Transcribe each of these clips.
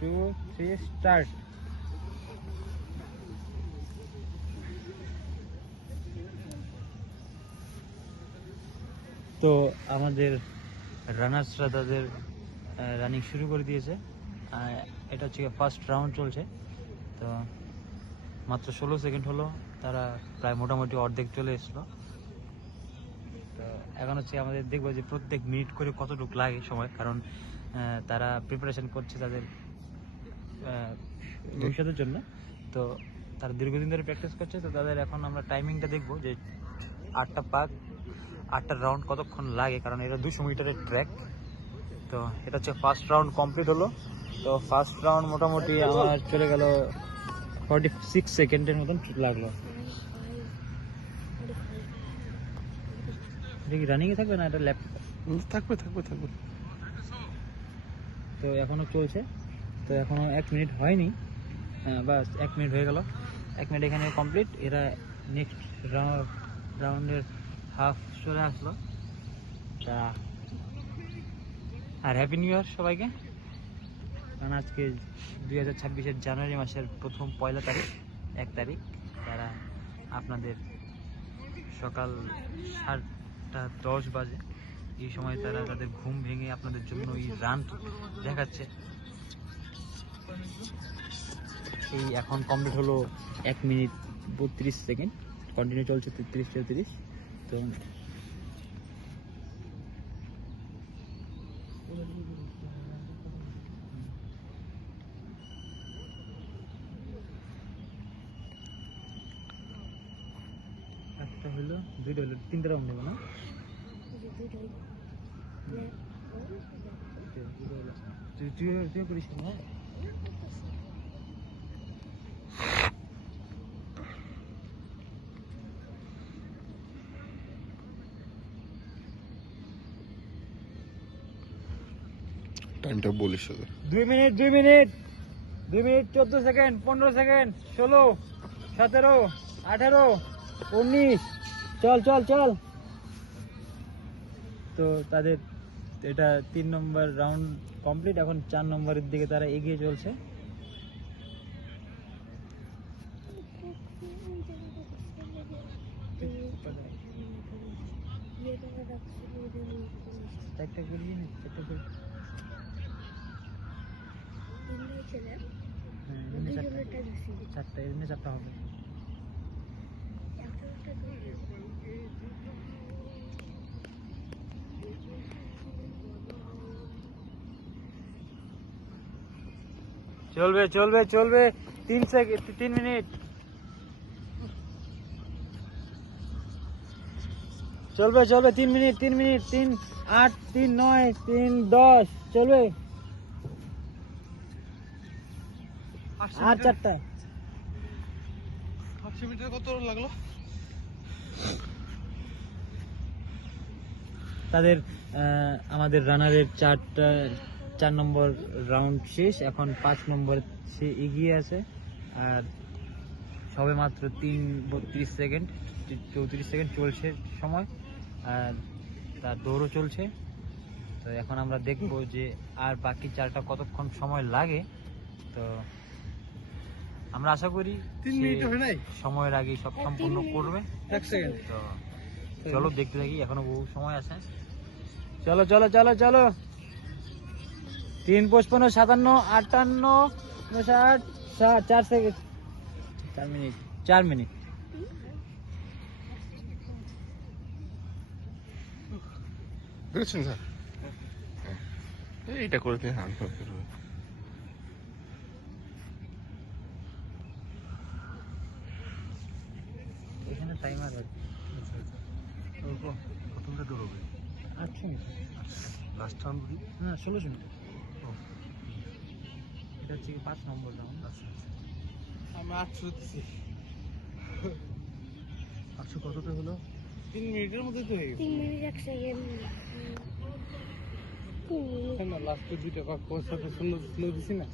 2 3 start. তো আমাদের রানার্সরা তাদের রানিং শুরু করে দিয়েছে। এটা হচ্ছে ফার্স্ট রাউন্ড চলছে। তো মাত্র 16 সেকেন্ড হলো, তারা প্রায় মোটামুটি অর্ধেক চলে এসলো। তো এখন হচ্ছে আমাদের দেখবো যে প্রত্যেক মিনিট করে কতটুকু লাগে সময়, কারণ তারা প্রিপারেশন করছে তাদের ভবিষ্যতের জন্য। তো তারা দীর্ঘদিন ধরে প্র্যাকটিস করছে। তো তাদের এখন আমরা টাইমিংটা দেখবো যে 8টা পাক 8টা রাউন্ড কতক্ষণ লাগে, কারণ এটা 200 মিটারের ট্র্যাক। তো এটা হচ্ছে ফার্স্ট রাউন্ড কমপ্লিট হলো। তো ফার্স্ট রাউন্ড মোটামুটি আমার চলে গেল 46 সেকেন্ডের মতন লাগলো। এটা কি রানিংয়ে থাকবে না এটা ল্যাপটপ থাকবে থাকবে থাকবে। তো এখনও চলছে। তো এখনও 1 মিনিট হয়নি, বাস 1 মিনিট হয়ে গেল। 1 মিনিট এখানে কমপ্লিট। এরা নেক্সট রাউন্ডের হাফ চলে আসলো। তা আর হ্যাপি নিউ ইয়ার সবাইকে, কারণ আজকে 2026-এর জানুয়ারি মাসের প্রথম পয়লা তারিখ, 1 তারিখ। তারা আপনাদের সকাল 7:10 বাজে, এই সময় তারা তাদের ঘুম ভেঙে আপনাদের জন্য এই রান দেখাচ্ছে। এই এখন কমপ্লিট হলো 1 মিনিট 32 সেকেন্ড, কন্টিনিউ চলছে 33-34। তো একটা হলো, দুইটা হলো, 3টে রাউন্ড হবে না? তুই করিস না? টাইমটা বলিস 2 মিনিট 14 সেকেন্ড, 15 সেকেন্ড, 16, 17, 18, 19। চল চল চল। তো তাদের এটা 3 নম্বর রাউন্ড কমপ্লিট। এখন 4 নম্বরের দিকে তারা এগিয়ে চলছে। চারটা হবে। চলবে চলবে চলবে। 3 সেকেন্ড, 3 মিনিট। চলবে চলবে 3 মিনিট 3 মিনিট 3 8 3 9 3 10 চলবে। আর 4টা। 800 মিটার কত লাগলো? তাদের আমাদের রানারের 4 নম্বর রাউন্ড শেষ। এখন 5 নম্বর সে এগিয়ে আছে। আর সবে মাত্র 32 সেকেন্ড 34 সেকেন্ড চলছে সময়, আর তার দৌড়ও চলছে। তো এখন আমরা দেখব যে আর বাকি 4টা কতক্ষণ সময় লাগে। তো আমরা আশা করি 3 মিনিট হয় নাই, সময়ের আগে সব সম্পূর্ণ করবে। 1 সেকেন্ড। তো চলো দেখতে থাকি, এখনো বহু সময় আছে। চলো চলো চলো চলো। 3 55 57 58 59 60 4 সেকেন্ড 4 মিনিট 4 মিনিট। বুঝছেন স্যার? এইটা করে দিন। এখানে টাইমার আছে। প্রথমটা দৌড়বে 8 মিনিট, লাস্ট রাউন্ড করি। হ্যাঁ 16 মিনিট। এটা হচ্ছে 5 নম্বর রাউন্ড। আমি 800 দিচ্ছি। 800 কততে হলো? 3 মিনিটের মধ্যে তো হয়ে গেছে। 3 মিনিট 1 সেকেন্ড। না লাস্টে 2টা পাক কোর সাথে স্লো দিছি না।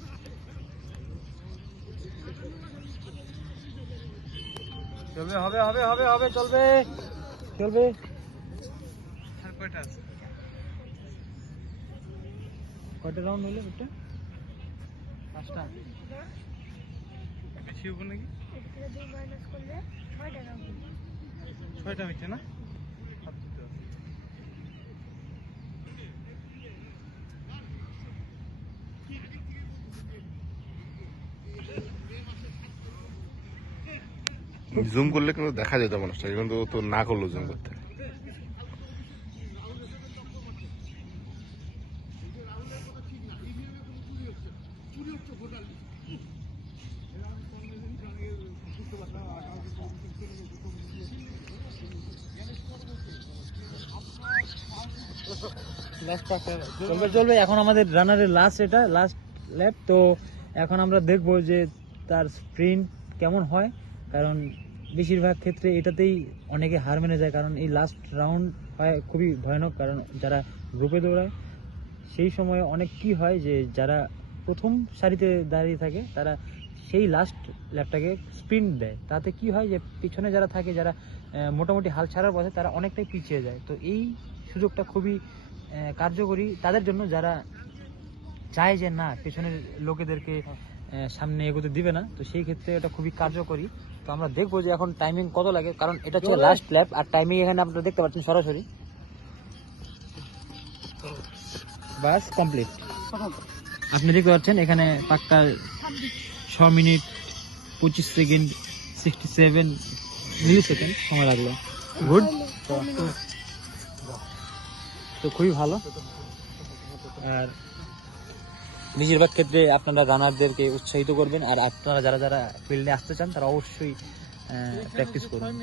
চলবে, হবে হবে হবে হবে, চলবে চলবে। আর কয়টা আছে? কয়টা রাউন্ড হলো? একটা 5 5টা বেশি হবে নাকি? 6টা মিটে না? জুম করলে কিন্তু দেখা যেত মানুষটা, কিন্তু ও তো না করলো জুম করতে। চলবে চলবে। এখন আমাদের রানারের লাস্ট ল্যাপ। তো এখন আমরা দেখবো যে তার স্প্রিন্ট কেমন হয়, কারণ বেশিরভাগ ক্ষেত্রে এটাতেই অনেকে হার মেনে যায়, কারণ এই লাস্ট রাউন্ড হয় খুবই ভয়ানক। কারণ যারা গ্রুপে দৌড়ায় সেই সময় অনেক কি হয় যে যারা প্রথম সারিতে দাঁড়িয়ে থাকে তারা সেই লাস্ট ল্যাপটাকে স্প্রিন্ট দেয়, তাতে কি হয় যে পিছনে যারা থাকে, যারা মোটামুটি হাল ছাড়ার পথে, তারা অনেকটাই পিছিয়ে যায়। তো এই সুযোগটা খুবই কার্যকরী তাদের জন্য যারা চায় যে না পেছনের লোকেদেরকে সামনে এগোতে দিবে না। তো সেই ক্ষেত্রে এটা খুবই কার্যকরী। তো আমরা দেখবো যে এখন টাইমিং কত লাগে, কারণ এটা হচ্ছে লাস্ট ল্যাপ। আর টাইমিং এখানে আপনারা দেখতে পাচ্ছেন সরাসরি। বাস কমপ্লিট। আপনি দেখতে পাচ্ছেন এখানে পাক্কা 6 মিনিট 25 সেকেন্ড 67 মিলি সেকেন্ড সময় লাগলো। গুড। তো খুবই ভালো। আর বেশিরভাগ ক্ষেত্রে আপনারা রানারদেরকে উৎসাহিত করবেন, আর আপনারা যারা যারা ফিল্ডে আসতে চান তারা অবশ্যই প্র্যাকটিস করবেন।